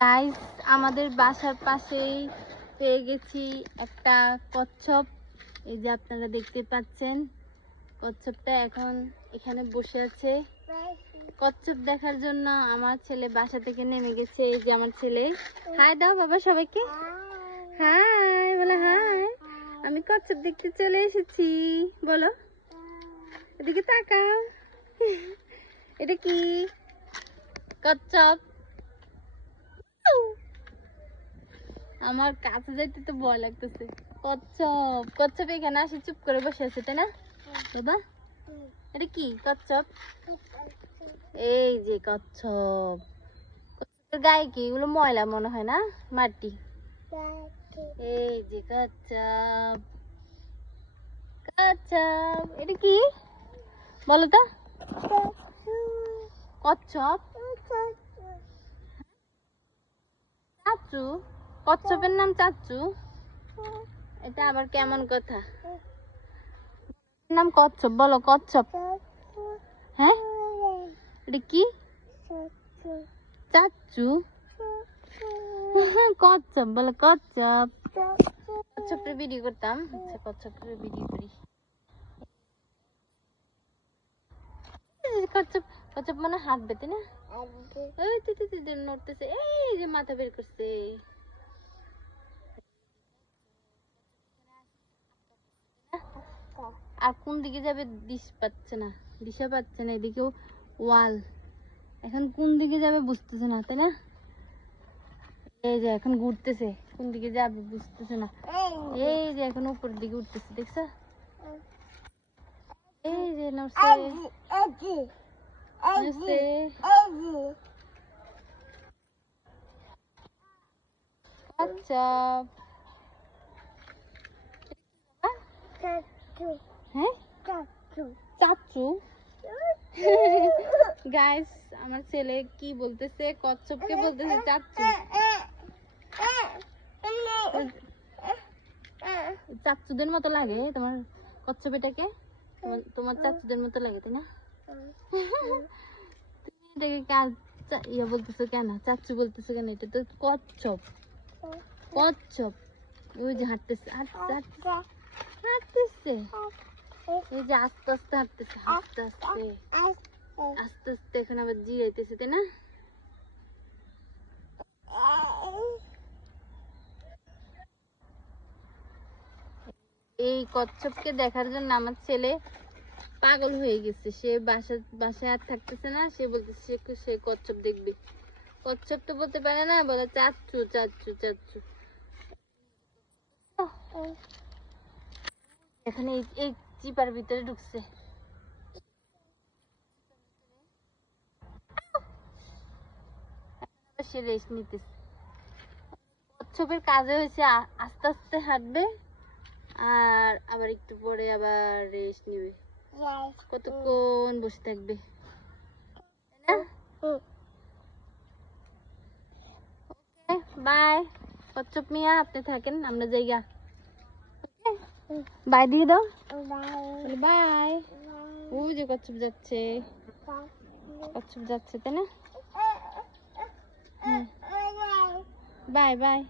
Guys আমাদের বাসার পাশেই পেয়ে গেছি একটা কচ্ছপ। এই যে আপনারা দেখতে পাচ্ছেন, কচ্ছপটা এখন এখানে বসে আছে। কচ্ছপ দেখার জন্য আমার ছেলে বাসা থেকে নেমে গেছে, এই যে আমার ছেলে। হাই দাও বাবা সবাইকে। হাই বলো হাই আমি কচ্ছপ দেখতে চলে এসেছি, বলো। এদিকে তাকাও। এটা কি? কচ্ছপ। আমার কাছে যাইতে তো ভয় লাগতেছে। কচ্ছপ কচ্ছপ এখানে আসি, চুপ করে বসে আছে, তাই না? বাবা, এটা কি? কচ্ছপ? এই যে কচ্ছপ। গায়ে কি? এগুলো ময়লা মনে হয় না? মাটি? এই যে কচ্ছপ। কচ্ছপ, এটা কি? বলো তো। কচ্ছপ? চাচু? কচ্ছপের নাম চাচু? এটা আবার কেমন কথা? নাম কচ্ছপ, বলো কচ্ছপ। হ্যাঁ? এটা কি? চাচু? কচ্ছপ, বলো কচ্ছপ। কচ্ছপের ভিডিও করতাম। আচ্ছা কচ্ছপের ভিডিও করি। কচ্ছপ মানে না? ওই তো তো তো নড়তেছে। এই যে মাথা বের করছে। আর কোন দিকে যাবে দিশ পাচ্ছে না দিশা পাচ্ছে না এদিকেও ওয়াল। এখন কোন দিকে যাবে বুঝতেছে না তাই না? এই যে এখন ঘুরতেছে। কোন দিকে যাবে বুঝতেছে না। এই যে এখন উপরের দিকে উঠতেছে দেখছ? এই যে নড়ছে। আচ্ছা চাচু গাইস আমার ছেলে কি বলতেছে? কচ্ছপকে বলতেছে চাচু চাচুদের মতো লাগে তোমার কচ্ছপ এটাকে? তোমার- তোমার চাচুদের মতো লাগে তাই না? তুমি কার ইয়ে বলতেছো কেন? বলতেছো কেন এটা? তো কচ্ছপ। কচ্ছপ। ওই যে হাঁটতেছে। হাঁটতেছে যে আস্তে আস্তে হাঁটতেছে আস্তে আস্তে। আস্তে আস্তে এখন আবার জিরাইতেছে, তাই না? এই কচ্ছপকে দেখার জন্য আমার ছেলে পাগল হয়ে গেছে। সে বাসা বাসায় আর থাকতেছে না। সে বলতেছে সে- কচ্ছপ দেখবে। কচ্ছপ তো বলতে পারে না, বলে চাচ্ছু চাচ্ছু চাচ্ছু এখানে এই চিপার ভিতরে ঢুকছে। সে রেস্ট নিতেছে। কচ্ছপের কাজে হয়েছে আস্তে আস্তে হাঁটবে, আর আবার একটু পরে আবার রেস্ট নেবে। কতক্ষণ বসে থাকবে? বাই কচ্ছপ মিয়া আপনি থাকেন আমরা জায়গা বাই দিয়ে দাও। বাই ওই যে কচ্ছপ যাচ্ছে। কচ্ছপ যাচ্ছে তাই না? Bye bye